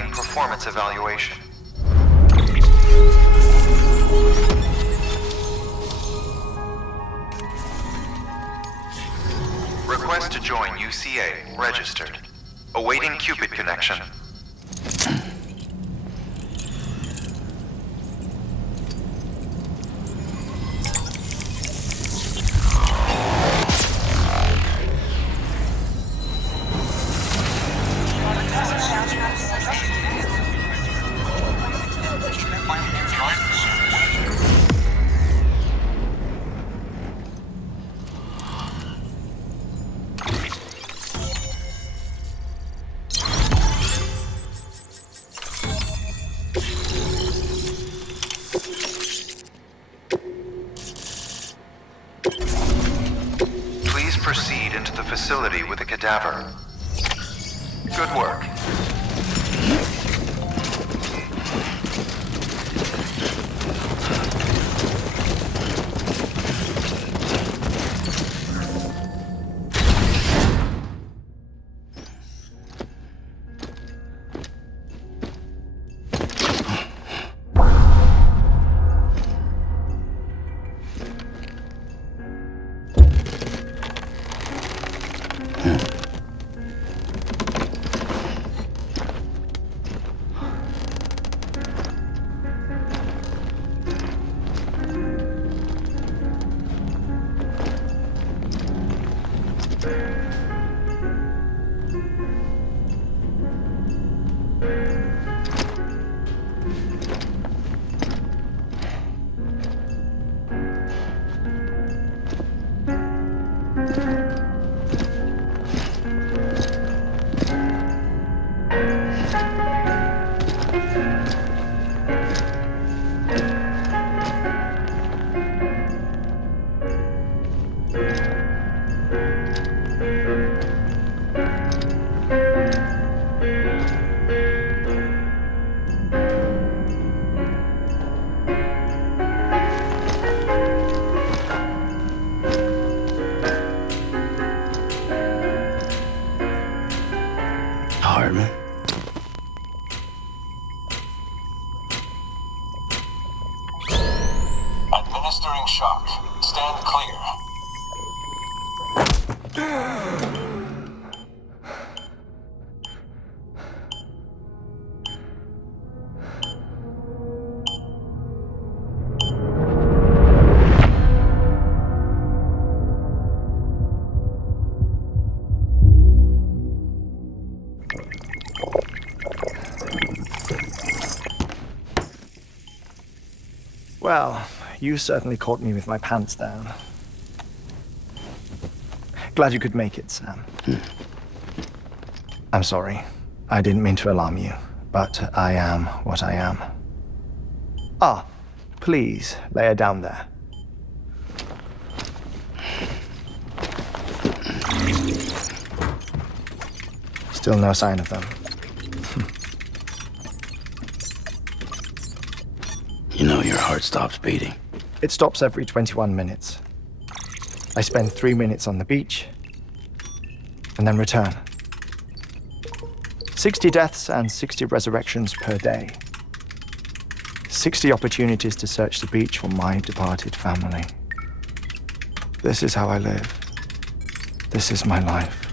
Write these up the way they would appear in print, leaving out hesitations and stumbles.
Beginning performance evaluation. Request to join UCA. Registered. Awaiting Cupid connection. Proceed into the facility with a cadaver. Good work. Heartman. Administering shock. Stand clear. Well, you certainly caught me with my pants down. Glad you could make it, Sam. I'm sorry. I didn't mean to alarm you, but I am what I am. Ah, please, lay her down there. Still no sign of them. You know your heart stops beating. It stops every 21 minutes. I spend 3 minutes on the beach, and then return. 60 deaths and 60 resurrections per day. 60 opportunities to search the beach for my departed family. This is how I live. This is my life.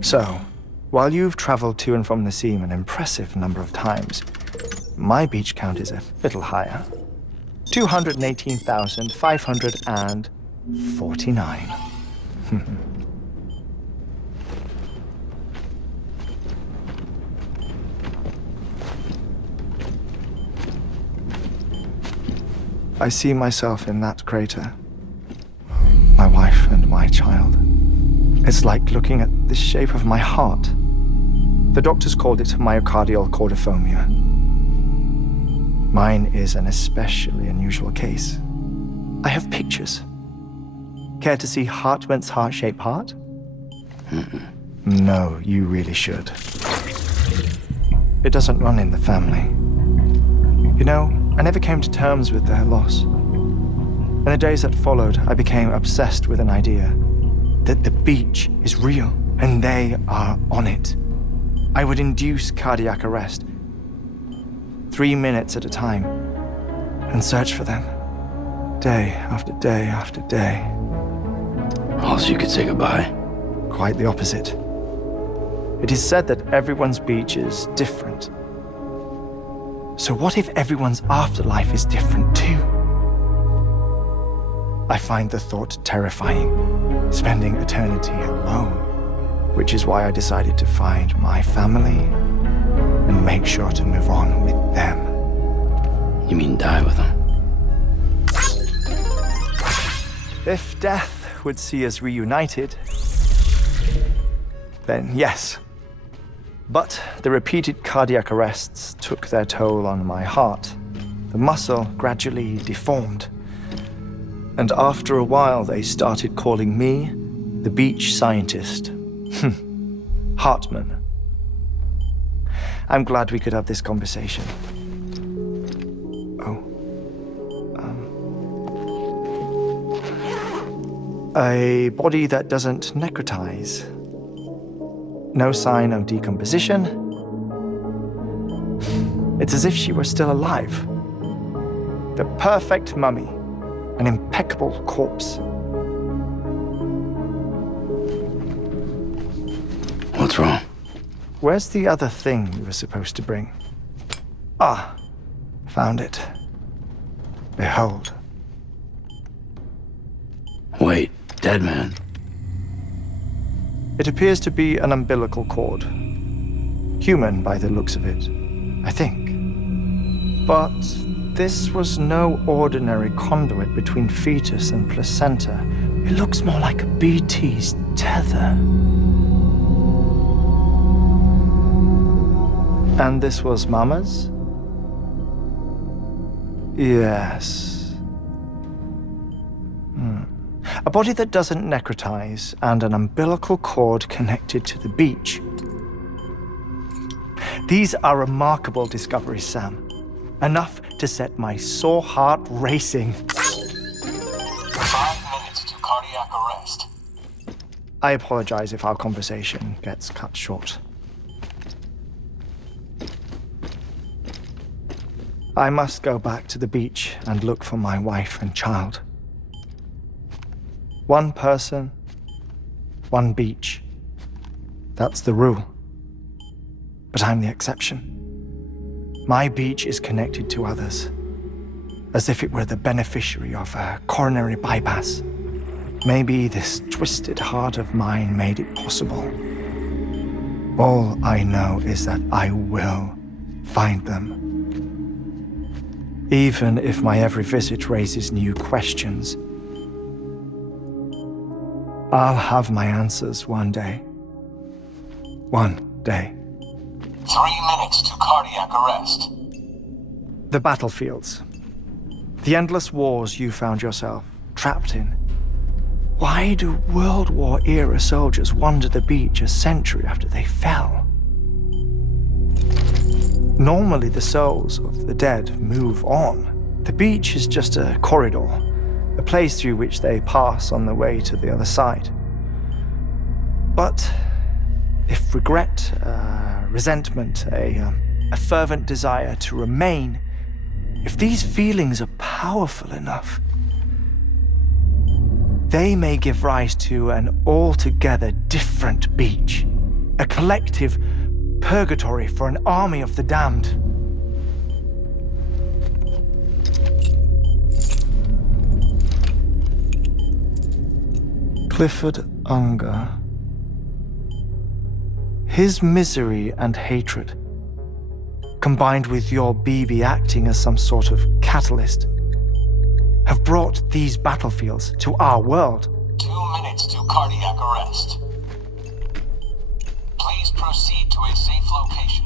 So, while you've traveled to and from the sea an impressive number of times, my beach count is a little higher. 218,549. I see myself in that crater. My wife and my child. It's like looking at the shape of my heart. The doctors called it myocardial cordiformia. Mine is an especially unusual case. I have pictures. Care to see Heartman's heart-shaped heart? No, you really should. It doesn't run in the family. You know, I never came to terms with their loss. In the days that followed, I became obsessed with an idea that the beach is real and they are on it. I would induce cardiac arrest, 3 minutes at a time, and search for them, day after day after day. Also, you could say goodbye. Quite the opposite. It is said that everyone's beach is different. So what if everyone's afterlife is different too? I find the thought terrifying, spending eternity alone, which is why I decided to find my family and make sure to move on with them. You mean die with them? If death would see us reunited, then yes. But the repeated cardiac arrests took their toll on my heart. The muscle gradually deformed. And after a while, they started calling me the beach scientist. Heartman. I'm glad we could have this conversation. A body that doesn't necrotize. No sign of decomposition. It's as if she were still alive. The perfect mummy. An impeccable corpse. What's wrong? Where's the other thing you were supposed to bring? Ah, found it. Behold. Wait, dead man. It appears to be an umbilical cord. Human by the looks of it, I think. But this was no ordinary conduit between fetus and placenta. It looks more like a BT's tether. And this was Mama's? Yes. A body that doesn't necrotize and an umbilical cord connected to the beach. These are remarkable discoveries, Sam. Enough to set my sore heart racing. 5 minutes to cardiac arrest. I apologize if our conversation gets cut short. I must go back to the beach and look for my wife and child. One person, one beach. That's the rule. But I'm the exception. My beach is connected to others, as if it were the beneficiary of a coronary bypass. Maybe this twisted heart of mine made it possible. All I know is that I will find them. Even if my every visit raises new questions, I'll have my answers one day. One day. 3 minutes to cardiac arrest. The battlefields. The endless wars you found yourself trapped in. Why do World War-era soldiers wander the beach a century after they fell? Normally, the souls of the dead move on. The beach is just a corridor, a place through which they pass on the way to the other side. But if regret, resentment, a fervent desire to remain, if these feelings are powerful enough, they may give rise to an altogether different beach, a collective purgatory for an army of the damned. Clifford Unger. His misery and hatred, combined with your BB acting as some sort of catalyst, have brought these battlefields to our world. 2 minutes to cardiac arrest. Please proceed to a safe location.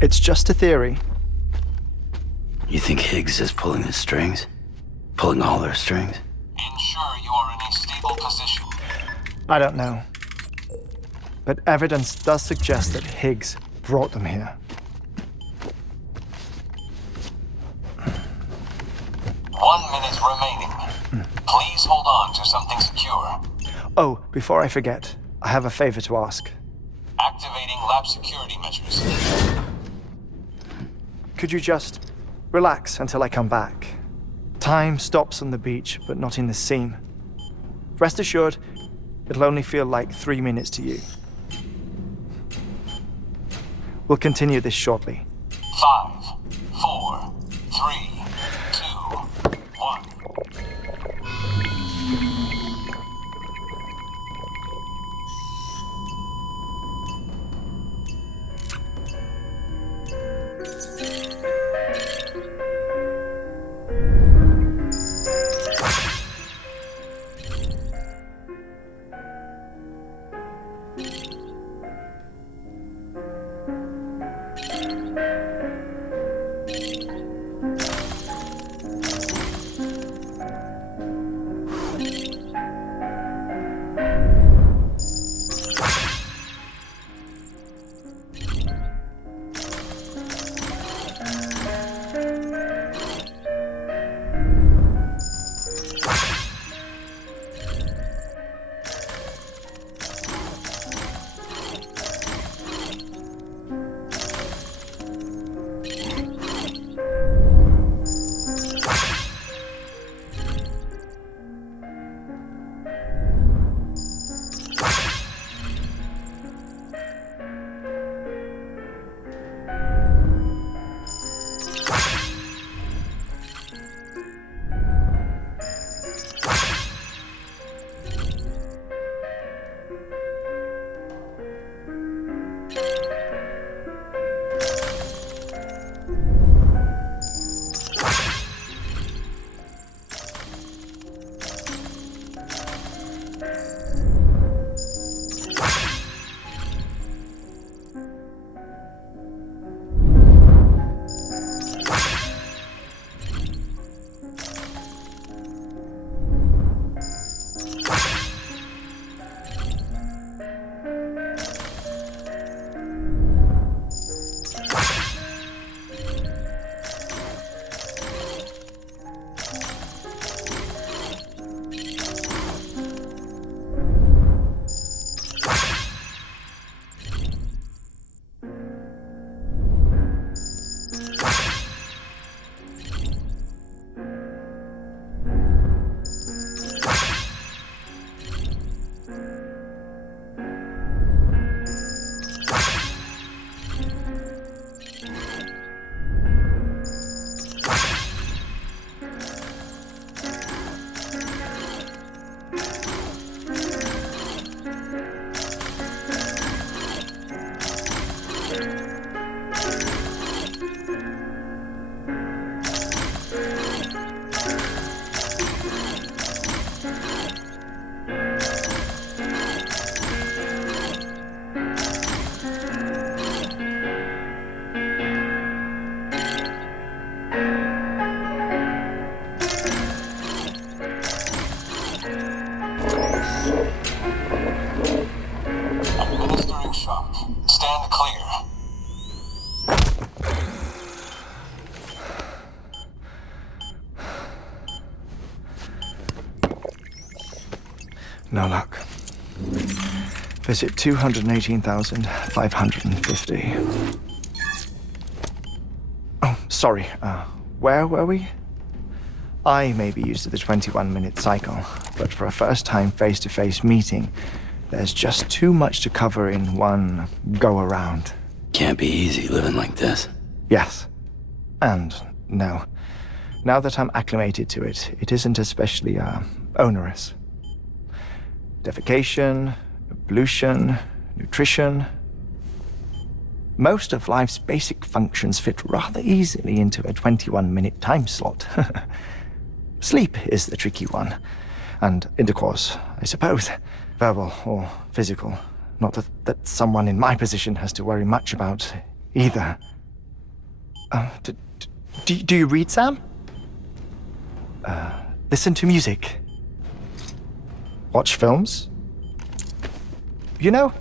It's just a theory. You think Higgs is pulling the strings? Pulling all their strings? Ensure you are in a stable position. I don't know. But evidence does suggest that Higgs brought them here. 1 minute remaining. Please hold on to something secure. Oh, before I forget, I have a favor to ask. Activating lab security measures. Could you just relax until I come back? Time stops on the beach, but not in the scene. Rest assured, it'll only feel like 3 minutes to you. We'll continue this shortly. 5, 4, 3, 2, 1. Stand clear. No luck. Visit 218,550. Oh, sorry. Where were we? I may be used to the 21-minute cycle, but for a first-time face-to-face meeting, there's just too much to cover in one go-around. Can't be easy living like this. Yes. And no. Now that I'm acclimated to it, it isn't especially, onerous. Defecation, pollution, nutrition. Most of life's basic functions fit rather easily into a 21-minute time slot. Sleep is the tricky one. And intercourse, I suppose. Verbal or physical. Not that someone in my position has to worry much about either. Do you read, Sam? Listen to music. Watch films? You know,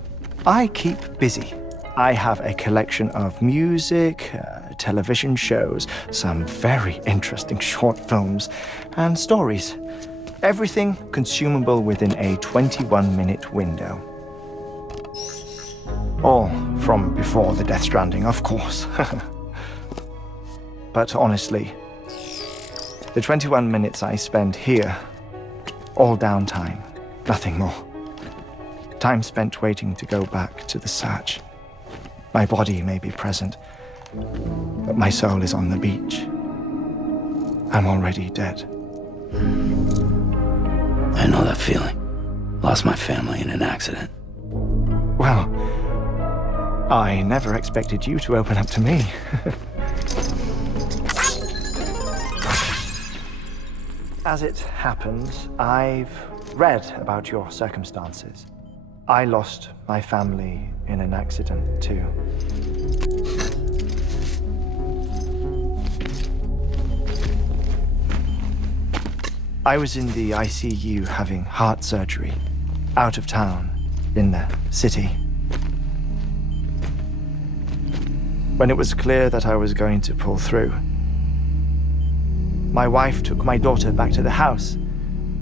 I keep busy. I have a collection of music, television shows, some very interesting short films, and stories. Everything consumable within a 21-minute window. All from before the Death Stranding, of course. But honestly, the 21 minutes I spend here, all downtime, nothing more. Time spent waiting to go back to the search. My body may be present, but my soul is on the beach. I'm already dead. I know that feeling. Lost my family in an accident. Well, I never expected you to open up to me. As it happens, I've read about your circumstances. I lost my family in an accident too. I was in the ICU having heart surgery, out of town, in the city. When it was clear that I was going to pull through, my wife took my daughter back to the house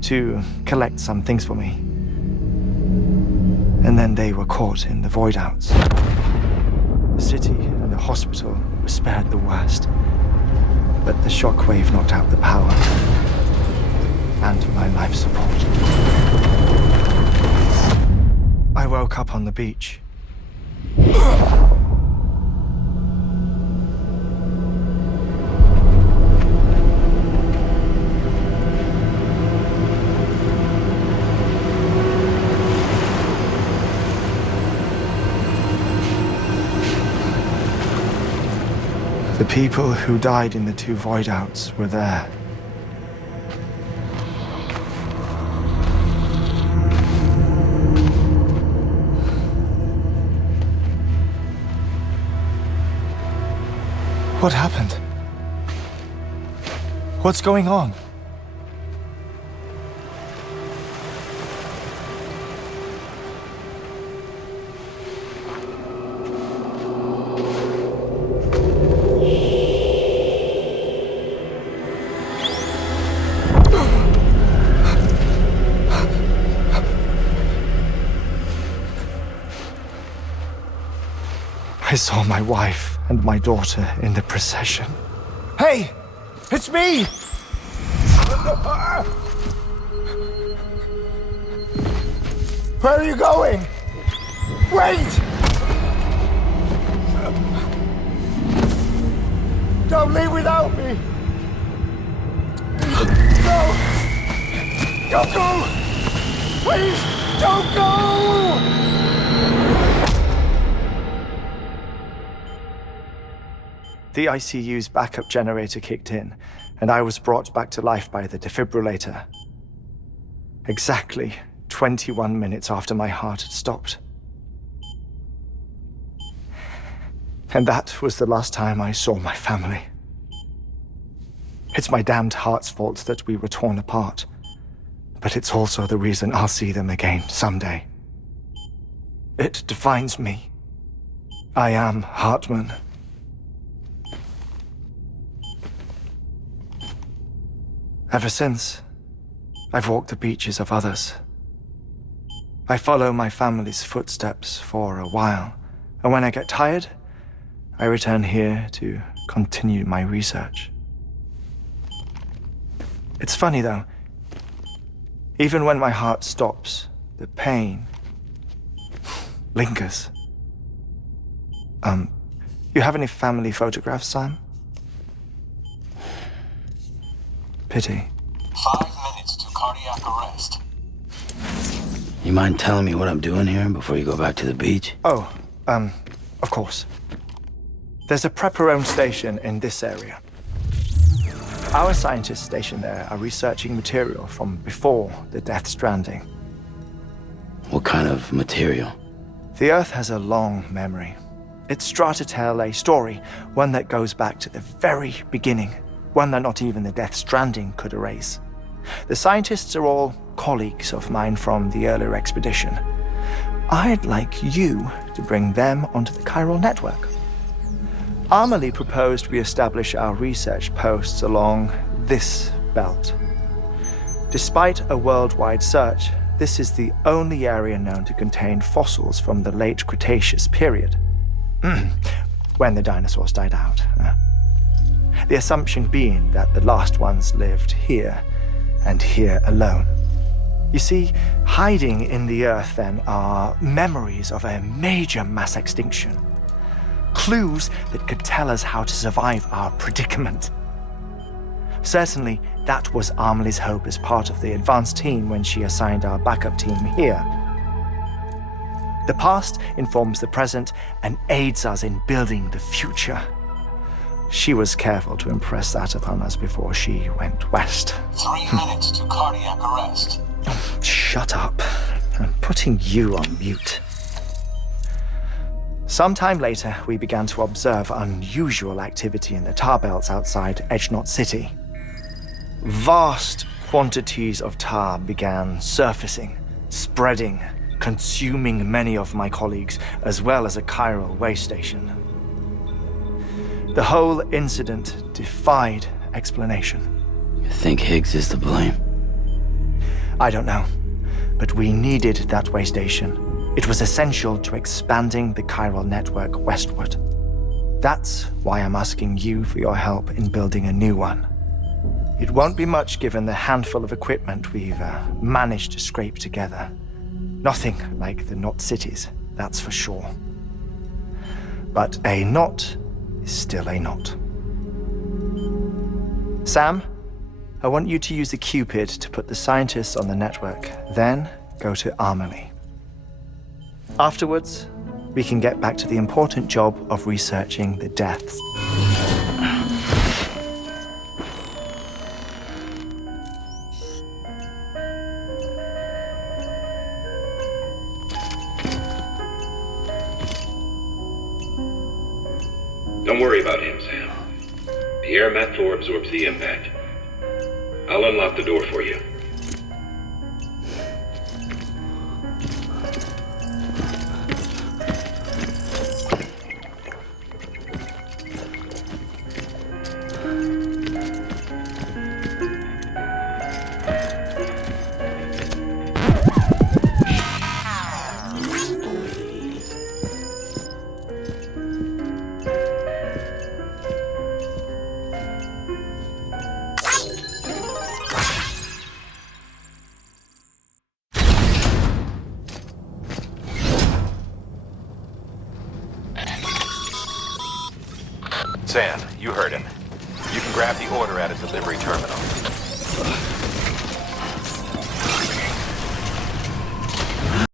to collect some things for me. And then they were caught in the void-outs. The city and the hospital were spared the worst, but the shockwave knocked out the power and my life support. I woke up on the beach. The people who died in the two void-outs were there. What happened? What's going on? I saw my wife and my daughter in the procession. Hey! It's me! Where are you going? Wait! Don't leave without me! No! Don't go! Please, don't go! The ICU's backup generator kicked in, and I was brought back to life by the defibrillator. Exactly 21 minutes after my heart had stopped. And that was the last time I saw my family. It's my damned heart's fault that we were torn apart, but it's also the reason I'll see them again someday. It defines me. I am Heartman. Ever since, I've walked the beaches of others. I follow my family's footsteps for a while, and when I get tired, I return here to continue my research. It's funny though, even when my heart stops, the pain lingers. You have any family photographs, Sam? Pity. 5 minutes to cardiac arrest. You mind telling me what I'm doing here before you go back to the beach? Oh, of course. There's a prepper-owned station in this area. Our scientists stationed there are researching material from before the Death Stranding. What kind of material? The Earth has a long memory. It's trying to tell a story, one that goes back to the very beginning. One that not even the Death Stranding could erase. The scientists are all colleagues of mine from the earlier expedition. I'd like you to bring them onto the chiral network. Amelie proposed we establish our research posts along this belt. Despite a worldwide search, this is the only area known to contain fossils from the late Cretaceous period, when the dinosaurs died out. The assumption being that the last ones lived here, and here alone. You see, hiding in the earth then are memories of a major mass extinction. Clues that could tell us how to survive our predicament. Certainly, that was Amelie's hope as part of the advanced team when she assigned our backup team here. The past informs the present and aids us in building the future. She was careful to impress that upon us before she went west. 3 minutes to cardiac arrest. Shut up. I'm putting you on mute. Sometime later, we began to observe unusual activity in the tar belts outside Edgenot City. Vast quantities of tar began surfacing, spreading, consuming many of my colleagues, as well as a chiral way station. The whole incident defied explanation. You think Higgs is to blame? I don't know, but we needed that way station. It was essential to expanding the chiral network westward. That's why I'm asking you for your help in building a new one. It won't be much given the handful of equipment we've managed to scrape together. Nothing like the knot cities, that's for sure. But a knot is still a knot. Sam, I want you to use the Cupid to put the scientists on the network, then go to Amelie. Afterwards, we can get back to the important job of researching the deaths. Don't worry about him, Sam. The air mat floor absorbs the impact. I'll unlock the door for you. Sam, you heard him. You can grab the order at a delivery terminal.